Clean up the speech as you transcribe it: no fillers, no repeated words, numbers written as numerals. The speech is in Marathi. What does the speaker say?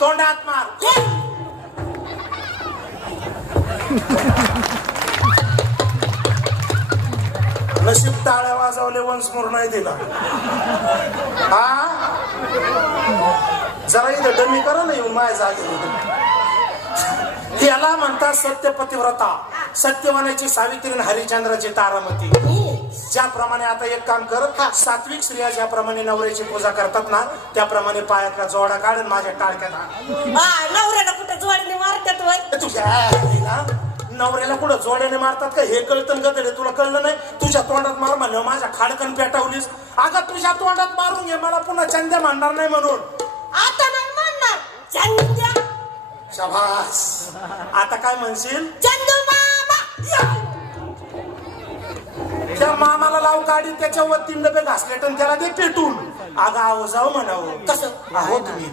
तोंडात मार. नशीब टाळ्या वाजवले वंश मोर नाही दिला. हा जरा इथं डमी करा ना येऊन माझ्या जागे. याला म्हणतात सत्यपतिव्रता, सत्यवानाची सावित्री आणि हरिश्चंद्राची तारामती. ज्याप्रमाणे आता एक काम कर, सात्विक स्त्रिया ज्याप्रमाणे नवऱ्याची पूजा करतात ना त्याप्रमाणे पायातला जोडा काढ माझ्या टाळक्यात आण. नवऱ्याला कुठे जोडीने मारतात तुझ्या नवऱ्याला कुठं जोड्याने मारतात का हे कळतं गदडे? तुला कळलं नाही? तुझ्या तोंडात मार म्हणलं माझ्या खाडकन पेटावलीस. अगं तुझ्या तोंडात मारून घे, मला पुन्हा चंद्या म्हणणार नाही म्हणून. आता नाही म्हणणार चंद्या. शाबास. आता काय म्हणशील? चंदू मामा. त्या मामाला लाव गाडी, त्याच्यावर 3 डबे घासले तर त्याला ते पेटून. अगं आहो जाऊ म्हणावं. कसं आहो तुम्ही